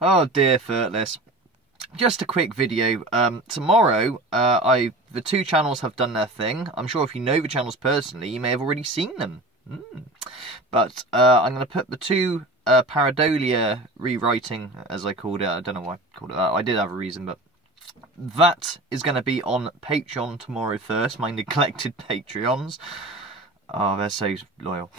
Oh dear, Firtless. Just a quick video. Tomorrow, the two channels have done their thing. I'm sure if you know the channels personally, you may have already seen them. But I'm going to put the two pareidolia rewriting, as I called it. I don't know why I called it that. I did have a reason, but that is going to be on Patreon tomorrow first. My neglected Patreons. Oh, they're so loyal.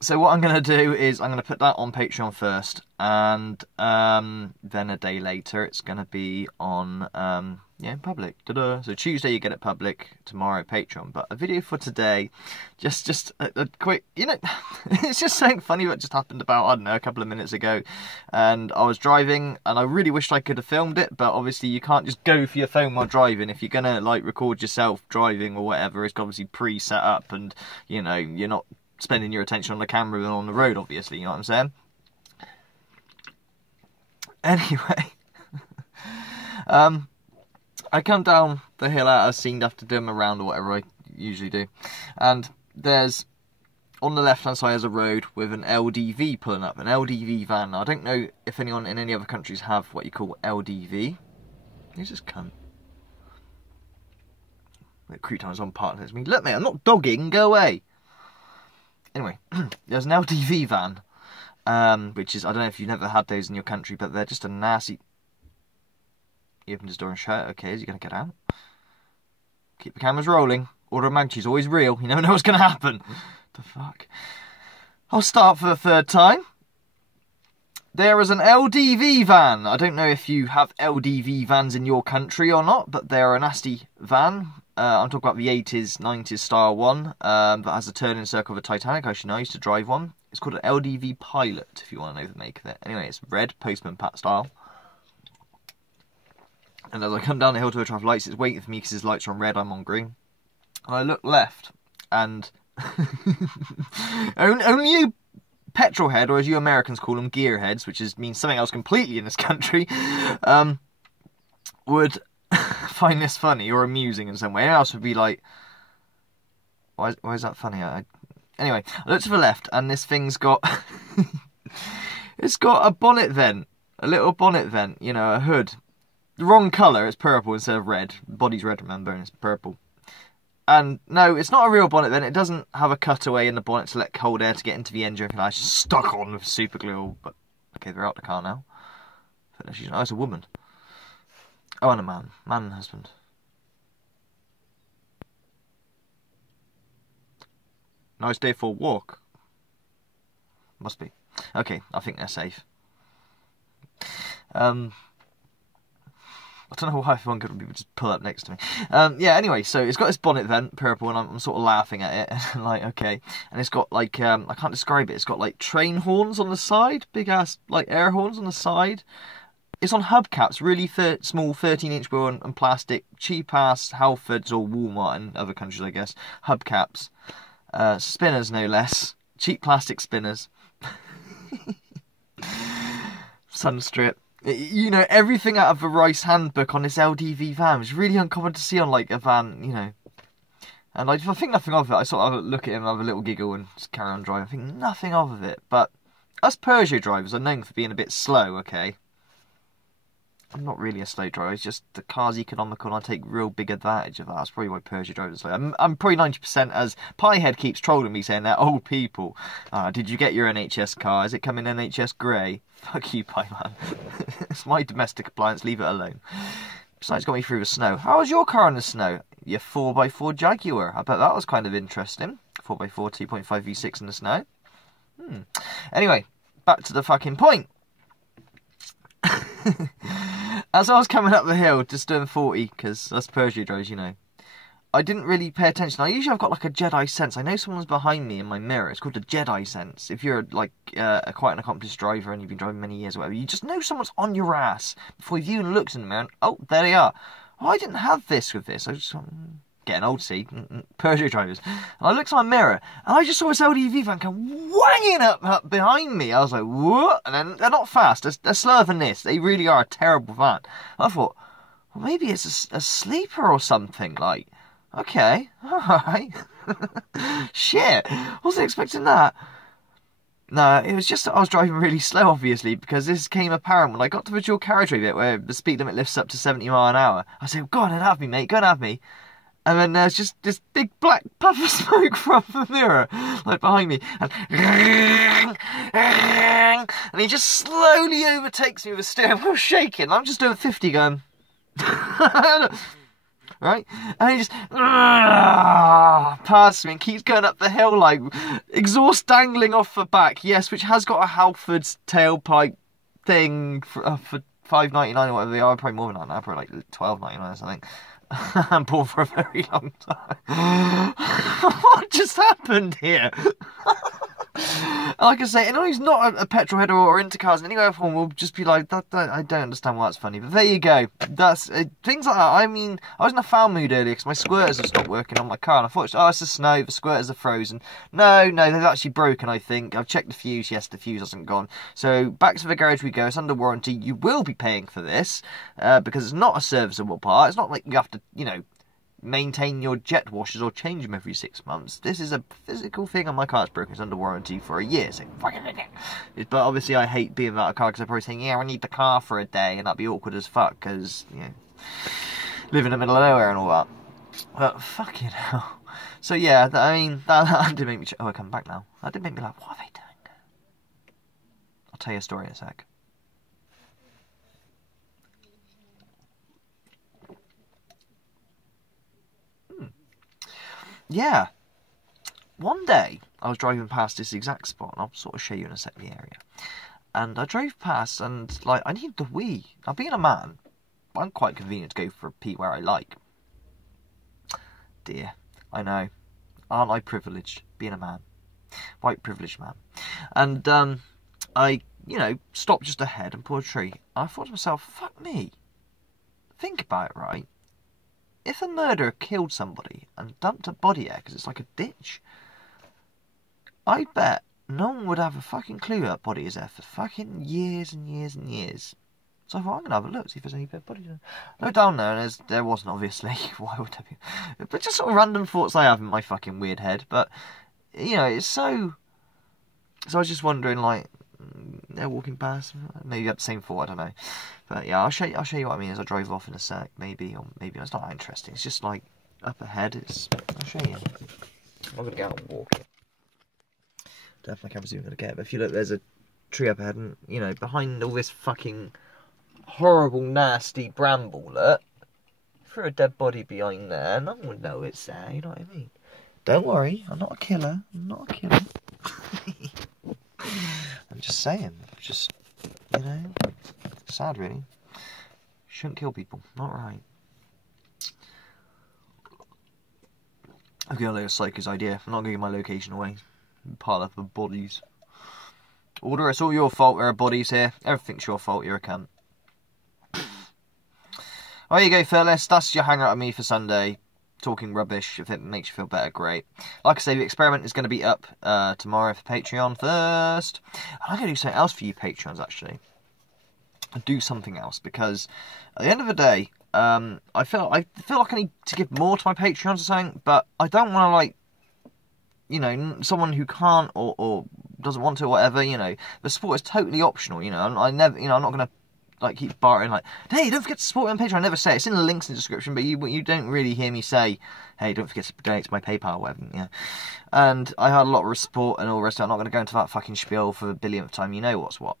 So what I'm going to do is I'm going to put that on Patreon first, and then a day later it's going to be on public. Ta-da. So Tuesday you get it public, tomorrow Patreon. But a video for today, just a quick, it's just something funny that just happened about, I don't know, a couple of minutes ago. And I was driving, and I really wished I could have filmed it, but obviously you can't just go for your phone while driving. If you're going to like record yourself driving or whatever, it's obviously pre-set up, and you're not spending your attention on the camera and on the road, obviously, you know what I'm saying? Anyway, I come down the hill out of scene after doing my round or whatever I usually do, and there's, on the left hand side there's a road with an LDV pulling up, an LDV van. Now, I don't know if anyone in any other countries have what you call LDV. Who's this cunt? The crew time's on partner. It's me. Look, mate, I'm not dogging, go away. Anyway, there's an LDV van, which is, I don't know if you've never had those in your country, but they're just a nasty... You open his door and shut it. Okay, is he going to get out? Keep the cameras rolling. Order of magnitude is always real. You never know what's going to happen. The fuck? I'll start for the third time. There is an LDV van. I don't know if you have LDV vans in your country or not, but they're a nasty van. I'm talking about the 80s, 90s style one that has a turning circle of a Titanic. I should know, I used to drive one. It's called an LDV Pilot, if you want to know the make of it. Anyway, it's red, Postman Pat style. And as I come down the hill to the traffic lights, it's waiting for me because his lights are on red, I'm on green. And I look left, and only you petrol head, or as you Americans call them, gearheads, which means something else completely in this country, would find this funny or amusing in some way. Anyone else would be like, why is that funny? Anyway, I look to the left, and this thing's got it's got a bonnet vent, a little bonnet vent, a hood. The wrong colour, it's purple instead of red. The body's red, remember, and it's purple. And no, it's not a real bonnet then. It doesn't have a cutaway in the bonnet to let cold air to get into the engine. It's just stuck on with super glue. But okay, they're out the car now. Oh, it's a woman. Oh, and a man. Man and husband. Nice day for a walk. Must be. Okay, I think they're safe. I don't know why everyone could just pull up next to me. Yeah, anyway, so it's got this bonnet vent, purple, and I'm sort of laughing at it. Like, okay. And it's got, like, I can't describe it. It's got, like, train horns on the side. Big-ass, like, air horns on the side. It's on hubcaps, really small 13-inch wheel and plastic. Cheap-ass Halfords or Walmart and other countries, I guess. Hubcaps. Spinners, no less. Cheap plastic spinners. Sunstrip. Everything out of the Rice handbook on this LDV van was really uncommon to see on, like, a van, And I think nothing of it. I sort of look at him and have a little giggle and just carry on driving. I think nothing of it. But us Peugeot drivers are known for being a bit slow, okay? I'm not really a slow driver. It's just the car's economical and I take real big advantage of that. That's probably why Peugeot drivers are slow. I'm probably 90% as Piehead keeps trolling me saying they're old people. Did you get your NHS car? Is it coming NHS grey? Fuck you, Pie Man. It's my domestic appliance, leave it alone. Besides, got me through the snow. How was your car in the snow? Your 4x4 Jaguar. I bet that was kind of interesting. 4x4 2.5 V6 in the snow. Anyway, back to the fucking point. As I was coming up the hill, just doing 40, because that's Peugeot drivers, I didn't really pay attention. Usually I've got like a Jedi sense. I know someone's behind me in my mirror. It's called the Jedi sense. If you're like quite an accomplished driver and you've been driving many years or whatever, you just know someone's on your ass before you've even looked in the mirror. And, oh, there they are. Oh, I didn't have this with this. I just getting old, see, Peugeot drivers. And I looked in my mirror and I just saw this LDV van come wanging up behind me. I was like, what? And then they're not fast. They're slower than this. They really are a terrible van. And I thought, well, maybe it's a sleeper or something, like. Okay, alright. Shit, wasn't expecting that. No, it was just that I was driving really slow, obviously, because this became apparent when I got to the dual carriageway bit where the speed limit lifts up to 70 miles an hour. I said, go on and have me, mate, go and have me. And then there's just this big black puff of smoke from the mirror, like behind me. And he just slowly overtakes me with the steering wheel shaking. I'm just doing 50 going. Right? And he just past me and keeps going up the hill, like exhaust dangling off the back. Yes, which has got a Halford's tailpipe thing for $5.99 or whatever they are. Probably more than that now, probably like $12.99 or something. I'm bought for a very long time. What just happened here? Like I say, anyone who's not a petrol head or into cars in any way or form will just be like, I don't understand why that's funny. But there you go. That's things like that. I mean, I was in a foul mood earlier because my squirters have stopped working on my car, and I thought, oh, it's the snow, the squirters are frozen. No, they've actually broken, I think. I've checked the fuse. Yes, the fuse hasn't gone. So back to the garage we go. It's under warranty. You will be paying for this because it's not a serviceable part. It's not like you have to, you know, maintain your jet washers or change them every 6 months. This is a physical thing, and my car's broken. It's under warranty for a year. So, but obviously, I hate being without a car because I'm probably saying, yeah, I need the car for a day, and that'd be awkward as fuck because, you know, live in the middle of nowhere and all that. But fucking hell. So yeah, I mean, that did make me. Oh, I come back now. That did make me like, what are they doing? I'll tell you a story in a sec. Yeah, one day I was driving past this exact spot, and I'll sort of show you in a sec the area. And I drove past, and like I needed the wee. Now, being a man, I'm quite convenient to go for a pee where I like. Dear, I know, aren't I privileged being a man, white privileged man? And I, you know, stopped just ahead and pulled a tree. And I thought to myself, fuck me. Think about it, right? If a murderer killed somebody and dumped a body there because it's like a ditch, I bet no one would have a fucking clue that body is there for fucking years and years and years. So I thought, I'm going to have a look, see if there's any dead bodies there. I looked down there, and there wasn't, obviously. Why would there be? But just sort of random thoughts I have in my fucking weird head. But, you know, it's so... So I was just wondering, like, they're walking past. Maybe you had the same thought, I don't know. But yeah, I'll show you what I mean as I drive off in a sec, maybe, or maybe it's not that interesting. It's just like up ahead. I'll show you. I'm gonna go out and walk. Don't have my camera zoom gonna get it, but if you look, there's a tree up ahead, and you know, behind all this fucking horrible, nasty bramble, look, throw a dead body behind there, no one would know it's there. You know what I mean? Don't worry, I'm not a killer. I'm not a killer. I'm just saying, just, you know, sad really. Shouldn't kill people, not right. I'm gonna let a psycho's idea. I'm not gonna give my location away. Pile up of bodies. Order, it's all your fault there are bodies here. Everything's your fault, you're a cunt. There you go, Phyllis, that's your hangout with me for Sunday. Talking rubbish. If it makes you feel better, great. Like I say, the experiment is going to be up tomorrow for Patreon first. I'm going to do something else for you Patreons, actually. Do something else, because at the end of the day, I feel like I need to give more to my Patreons or something, but I don't want to, like, you know, someone who can't or doesn't want to or whatever, you know, the support is totally optional, you know. I never, you know, I'm not going to like keep bartering like, hey, don't forget to support me on Patreon. I never say it. It's in the links in the description, but you don't really hear me say, hey, don't forget to donate to my PayPal or whatever. Yeah. And I had a lot of support and all the rest of it. I'm not going to go into that fucking spiel for the billionth time. You know what's what.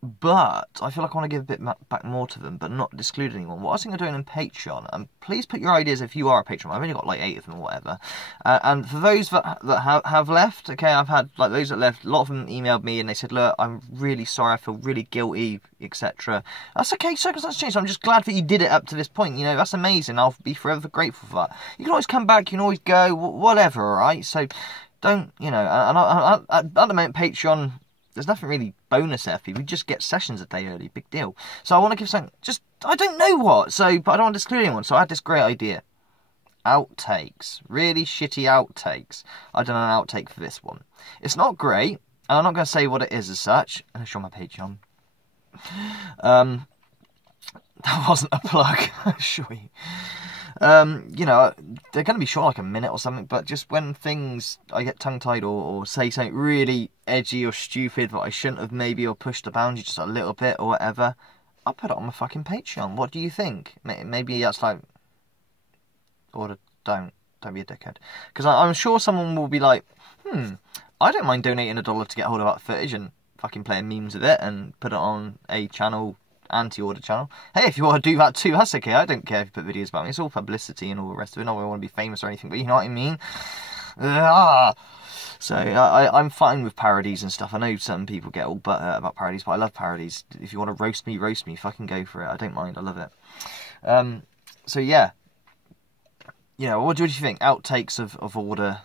But I feel like I want to give a bit back more to them, but not exclude anyone. What I was thinking of doing on Patreon, and please put your ideas if you are a patron. I've only got like 8 of them or whatever. And for those that have left, okay, I've had like those that left. A lot of them emailed me and they said, "Look, I'm really sorry. I feel really guilty, etc." That's okay. Circumstances change. So I'm just glad that you did it up to this point. You know, that's amazing. I'll be forever grateful for that. You can always come back. You can always go. Whatever. All right. So don't, you know. And at the moment, Patreon. There's nothing really bonus there for you. We just get sessions a day early. Big deal. So I want to give something, just, I don't know what. So, but I don't want to exclude anyone. So I had this great idea. Outtakes. Really shitty outtakes. I done an outtake for this one. It's not great. And I'm not going to say what it is as such. I'm sure my Patreon. That wasn't a plug. I assure you. You know, they're going to be short like a minute or something, but just when I get tongue-tied or say something really edgy or stupid that I shouldn't have maybe, or pushed the boundary just a little bit or whatever, I'll put it on my fucking Patreon. What do you think? Maybe that's like, or don't be a dickhead. Because I'm sure someone will be like, I don't mind donating $1 to get hold of that footage and fucking playing memes with it and put it on a channel, anti-order channel. Hey, if you want to do that too, that's okay. I don't care if you put videos about me. It's all publicity and all the rest of it. Not that I want to be famous or anything, but you know what I mean? So I'm fine with parodies and stuff. I know some people get all butthurt about parodies, but I love parodies. If you want to roast me, fucking go for it. I don't mind. I love it. So yeah. You know, what do you think? Outtakes of Order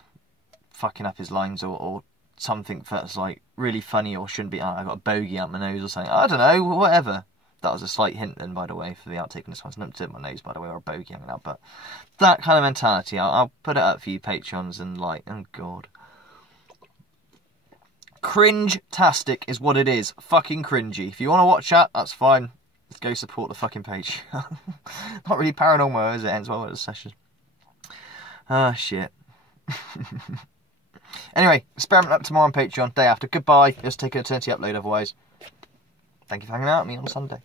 fucking up his lines, or something that's like really funny or shouldn't be. I got a bogey out my nose or something. I don't know, whatever. That was a slight hint then, by the way, for the outtake in this one. It's not to my nose, by the way, or a bogey hanging out, but that kind of mentality. I'll put it up for you Patreons, and like, oh god. Cringe-tastic is what it is. Fucking cringy. If you want to watch that, that's fine. Let's go support the fucking page. Not really paranormal, is it? Ends well with the session. Ah, shit. Anyway, experiment up tomorrow on Patreon, day after. Goodbye. Just take an eternity upload otherwise. Thank you for hanging out with me on Sunday.